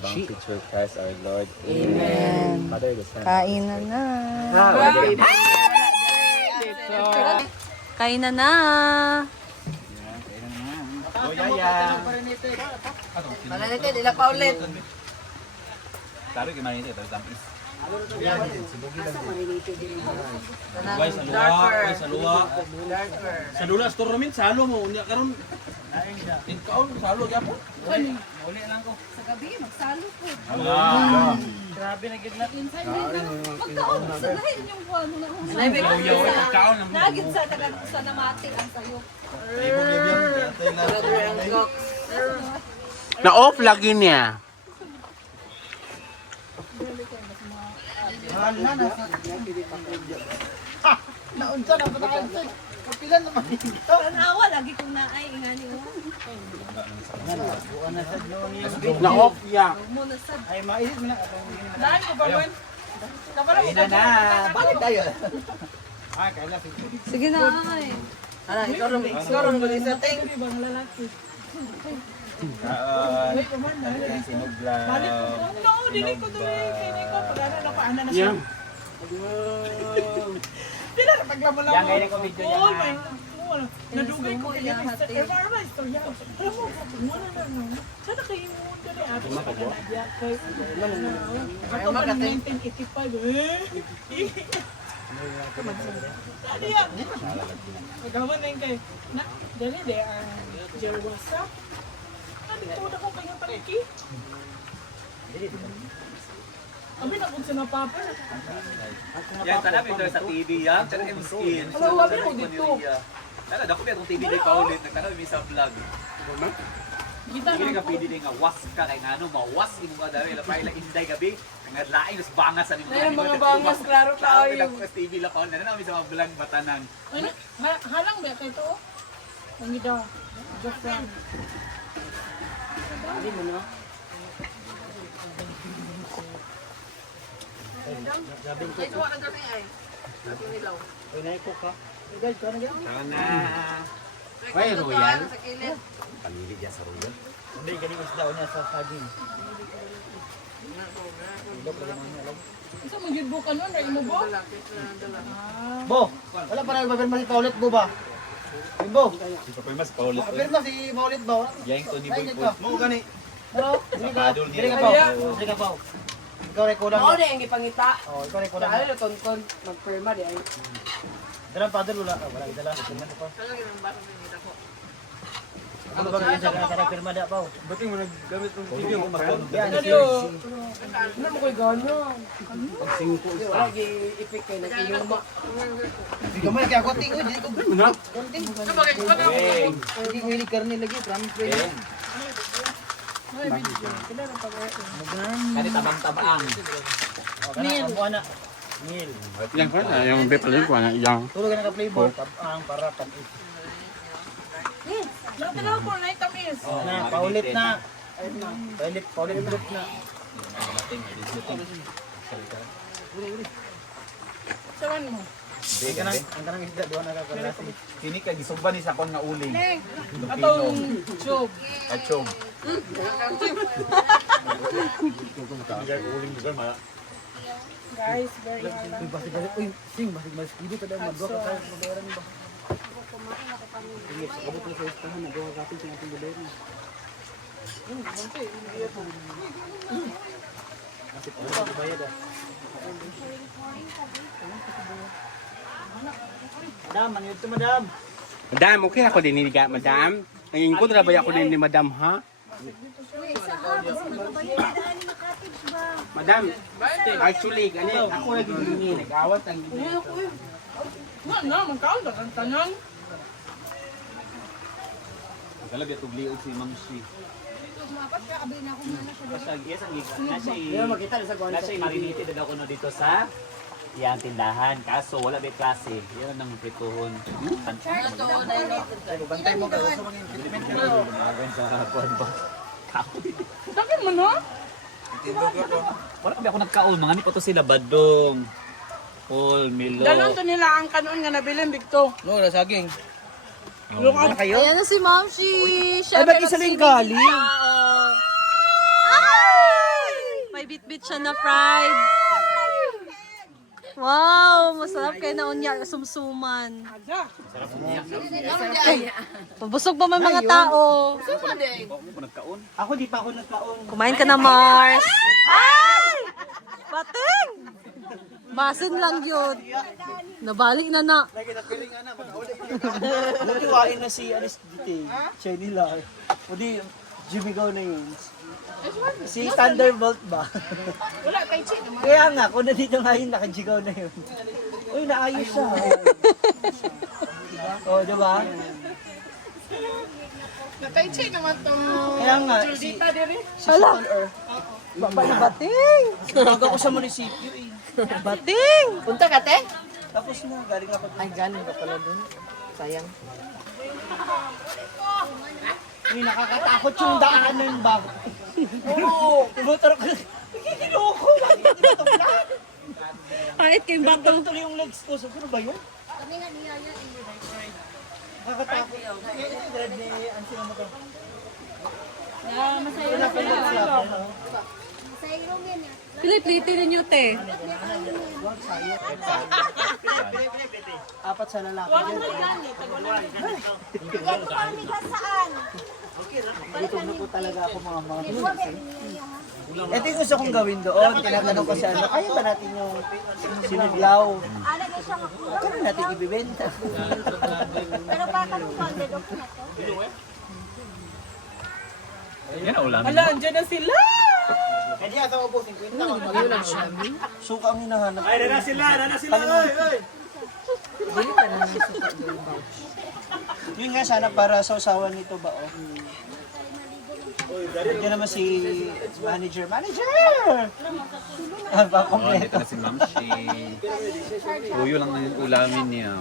bounty through Christ our Lord. Amen. Father, the Son. Kain na na. Kain na na. Oh, yaya. Mananite, ila pa ulit. Taro kay manite, pero tamis. Guys, sa luwa. Sa lula, store namin, salo mo. Unya karon. Inkaon, salo, yapon. Uli lang ko. Sa gabi, magsalo po. Grabe na gid na. Magkaon, sa dahil yung ano na kung nagit sa namati ang sayo. Na-off lagi niya. Naunsa na patakan. Kapilan naman dito. Tanawa, lagi kong naay, ingani mo. Na-off ya. Muna sa... Ay mailit mo na. Dahil ko ba, Gwen? Ina na. Bakit tayo? Ay kaya lang. Sige na, ay. Ana, ikaw ron mo sa ting. Sinuglaw. No, dili ko tuloy. Kaya ko, pag-ano na paana na Yeah. Dila na paglaman lang. Yan, kaya ko video niya na. Nadugay ko kaya environment to yan. Alam mo, wala na no. Sana kayo mo dali ato sa pagkanadya kay ato pa 1985 Dali yan. Magawa na yung kay na dali de Jerwasa. Dali ko na ko kaya paliki. Abi na kung sinapapa. Yan, tanap ito sa TV yan. Tsaka yung skin. Alam, wala ko dito. Tara, dako pa itong TV ni Paulit. Nagtanap yung sa vlog. Kita Hindi na ka pwede din nga was ka kay nga ano, mawas imo ka dami. Lapay lang inday gabi. Ang laing mas bangas sa nimo. Ayun, mga bangas, klaro tayo. Sa TV la Paul. Na namin sa mga vlog batanan. ano, halang ba kay to? Ang ida. Jofran. Hindi mo no. Ay, kuha na kami ay. Sabi nilaw. Oy nay ko ka. Guys, kana gyud. Sana. Ay, royal. Sa kilid. Pamili dia sa Royal. Hindi gani isda niya sa saging. Isa mo jud bukan nun, ray mo bo? Bo, wala pa na mabirma si Paulit Bo ba? Bo, Si Papoy mas Paulit. mabirma si Paulit Bo. Yang to ni Ay, Boy dito. Boy. Mo gani. Bro, dili ka. Padol Dili niya. ka pa. Dili ka pa. Ikaw ray kulang. Mao na yung ipangita. Oh, ikaw ray kulang. Dahil ton-ton magperma di ay. Dala padol wala. Wala dala. Pirma pa. Kaya lang ba kung nita ko. Ano ba ganyan sa kada pirma da pa? Ba't mo naggamit ng TV mo mas Yan. Ano mo koy gano? Wala gi ipik kay nakiyuma. Di ka man kaya konting ko, di ko. Konting. Sabagay ko na. Hindi ko ini karne lagi, promise ko. Ay, video. Kailan ang pag-ayon? Kani tabang-tabang. Nil. Ana. Nil. Yang ko na, yung beef lang ko na yang. Tulog na ka flavor. Ang para pag Lahat na lang po, na itamis. na paulit na. Paulit group na. Sawan mo. Ang kanang isda doon nakakalasi. Kini kay gisumba ni sa kon nga uling. Atong tube. Achong. Guys, very hard. Uy, basig basig. Uy, sing basig basig. Ibo tada magwa ka kaya mabayaran ba? Sige, kabot na sa istahan nagawa kapin sa ating babayaran. Kasi pa ko bayad ah. Madam, ano ito madam? Madam, okay ako din ni madam. Nangin ko na ba ako din ni madam ha? Madam, actually, gani ako naghihingi, nag-awat ang Ano, magkaon ka ang tanong. Talaga tugliog si Ma'am Shi. Basta yes ang giga. Nasa marinate daw ko no dito sa iyang tindahan. Kaso wala may klase. Yan ang prituhon. Bantay mo ka sa mga implement ka. Agan sa kuan ba. Sakin mo no? Wala ba ako nagkaon. Mga ni pa to sila Badong. Paul, Milo. Dalon to nila ang kanon nga nabilin bigto. No, na saging. Look at kayo. Ayan na si Ma'am Shi. Ay, ba't isa rin galing? Ay! may bit-bit siya na fried. Wow, masarap kayo na unya, sumsuman. Pabusog pa man mga tao. Ako di pa ako nagkaon. Kumain ka na, Mars. Ay! Pating! Basin lang yun. Nabalik na na. Nagkiwain na si Aris dito. Siya nila. O di, Jimmy Go na yun. Si Thunderbolt ba? Wala kay Chi. Kaya nga, kung nandito ngayon, nakajigaw na yun. Uy, naayos siya. O, diba? Kay Chi naman to. Kaya nga, si Triple R. Bating! Tawag ako sa munisipyo eh. Bating! Punta ka, te? Tapos na, galing ako. Ay, galing ka pala dun. Sayang. Uy, nakakatakot yung daanan ba? Oo, tumuturok ko. Kiniloko, bakit hindi ba ito flat? Kahit kayong bato. Tuloy yung legs ko. Siguro ba yun? Nakakatakot. Dread ni Ansino mo to. Pilip-liti ninyo, te. Apat sa lalaki dyan. Gutom na po talaga ako mga Ito yung gusto kong gawin doon. Tinatanong ko si ano, kaya ba natin yung siniglaw? Kaya natin ibibenta. Pero baka nung founded of na to. Yan ang ulamin. Wala, andyan na sila. Suka ang hinahanap. Ay, nana sila, oy, oy. Yun nga sana para sa usawan nito ba, oh. Yan naman si manager. Ah, ba, kompleto. Na si Ma'am Shi. Tuyo lang ang ulamin niya.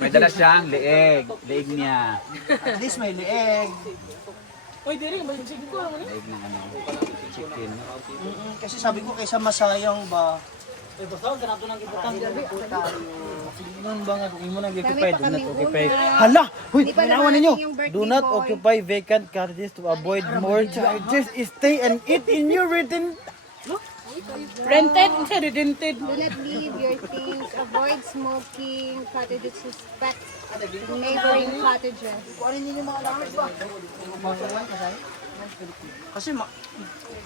May dala siyang leeg niya. At least may leeg. Uy, diri, masigig ko naman. Leeg ng ano, chicken. Kasi sabi ko kaysa masayang ba. Noon ba nga kung imo nang occupy, do not occupy. Hala, huy, ginawa ninyo. Do not occupy vacant cottages to avoid more charges. Stay and eat in your written. Rented, redented. Do not leave your things. Avoid smoking. Cottages suspect neighboring cottages. Kasi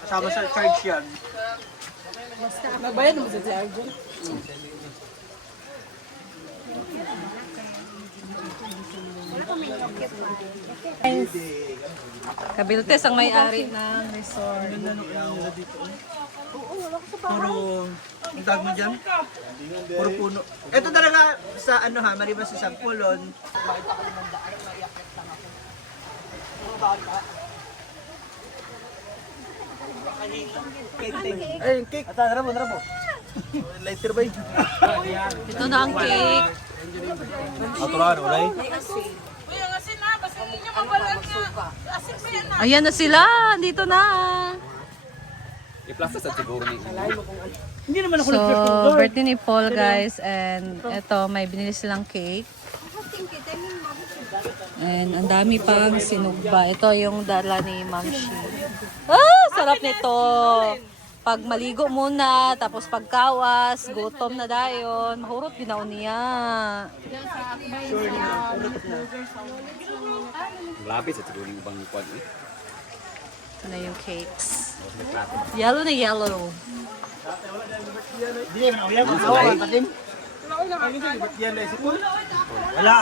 kasama sa charge yan. Nagbayad mo sa charger. Kabiltes ang may-ari ng resort. Puro, ang tawag mo dyan? Puro puno. Ito talaga sa ano ha, maliban sa Sagpulon. Ay, cake. Ata, narabo. Lighter ba yun? Ito na ang cake. Aturan, ulay. Uy, ang asin na, basta ninyo mabalan na. Asin pa yan na. Ayan na sila. Dito na. I-plus sa siguro ni. Hindi naman ako So, birthday ni Paul, guys. And ito, may binili silang cake. And ang dami pang sinugba. Ito yung dala ni Ma'am Shi. Ah, sarap nito. Pag maligo muna, tapos pagkawas, gutom na dayon, mahurot ginaon niya. Lapis sa siguro yung ibang kwan eh. Ito na yung cakes. Yellow na yellow.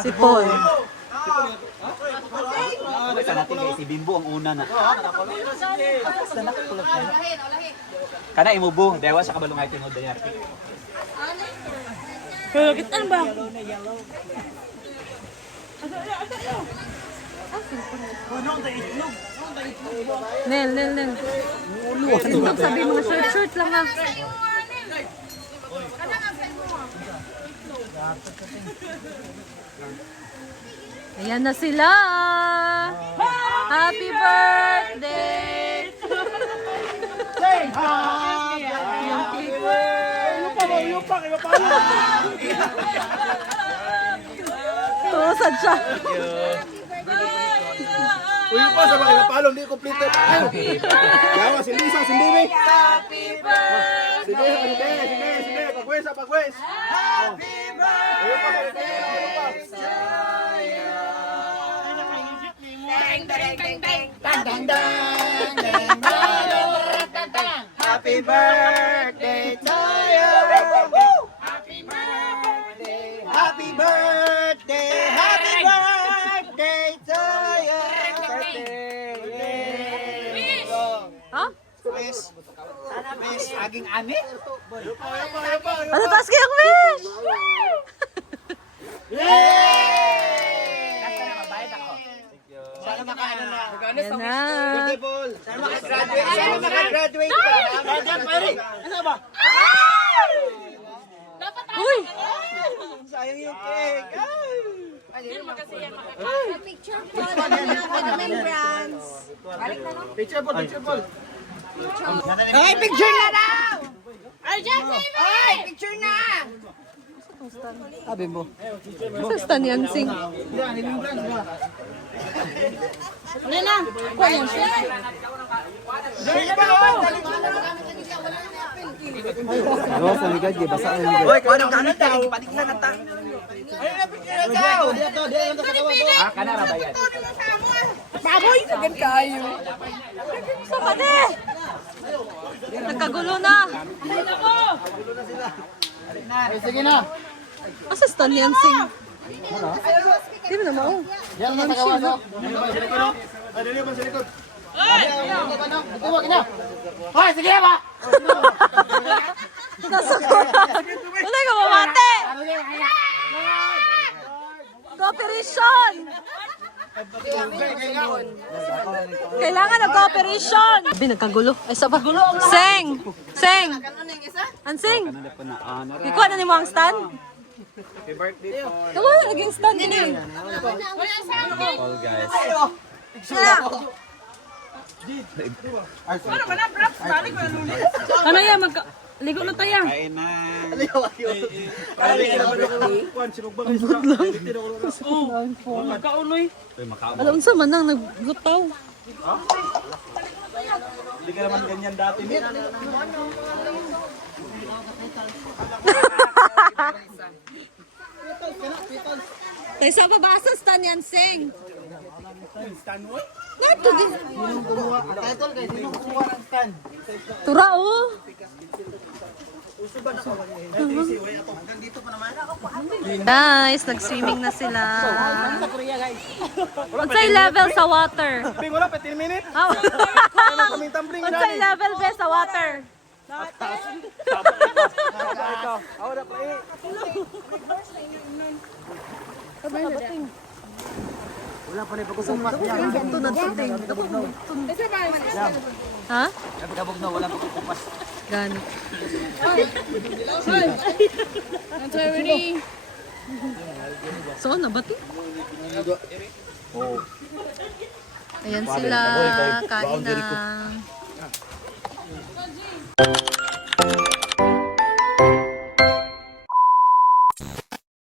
Si Paul. Sa natin kay si Bimbo ang una na. Kana imubo, dewa sa kabalungay tinod dayar. Pero kita ba? Nel. Itlog sabi mo, short lang ah. Ayan na sila! Happy birthday! Yung cake. Tuusad siya. Uy pa sa mga napalong di kompleto. Yawa si Lisa, si Bibi. Happy birthday! Sige, pagwes. Happy birthday! Dang, dang, dang, dang. Dang, dang, dang, dang, dang. Happy birthday to you. Happy birthday! Happy birthday. Happy birthday to you. Ha? Sana miss, aging ani. Ano taas kayang wish? Sana makaano na. Yan na. Sana makagraduate. Sana makagraduate ka. Ano ba? Uy! Sayang yung cake. Picture po ng remembrance. Picture ball. Ay, picture na daw! Ay, picture na! Sabi mo. Sa stand yan, sing. Hoy, kung anong gamit tayo, patiglan na ta. Ayun na, picture na daw! Kanara ba yan? Baboy! Sagan kayo. Sa pati! Nagkagulo na. Sige na. Asa stand yan, sing? Di ba naman? Yan na sa kawas. Hoy, sige ba? Nasa kuran. Wala ka mamate. Cooperation! Kailangan ng cooperation! Sabi, nagkagulo. Ay, saba. Seng! Seng! Ansing! Ikaw na ni mo ang stand? Happy birthday po. Wala, naging stand din eh. All guys. Ano yan? Ligo na tayo. Kain na. Alam sa man nang naglutaw. Hindi ka naman ganyan dati. Tayo sa babasa stand yan, Seng. Nato din. Title guys, sino kumuha ng stand? Tura, oh. Guys, nag-swimming na sila. Unsay level sa water? Ping, wala, 15 minutes. Unsay level be sa water? Wala pa rin pagkusumas niya. Ha? Kabog na, wala pagkukupas. Gani. So, nabati? Ayan sila, kain na.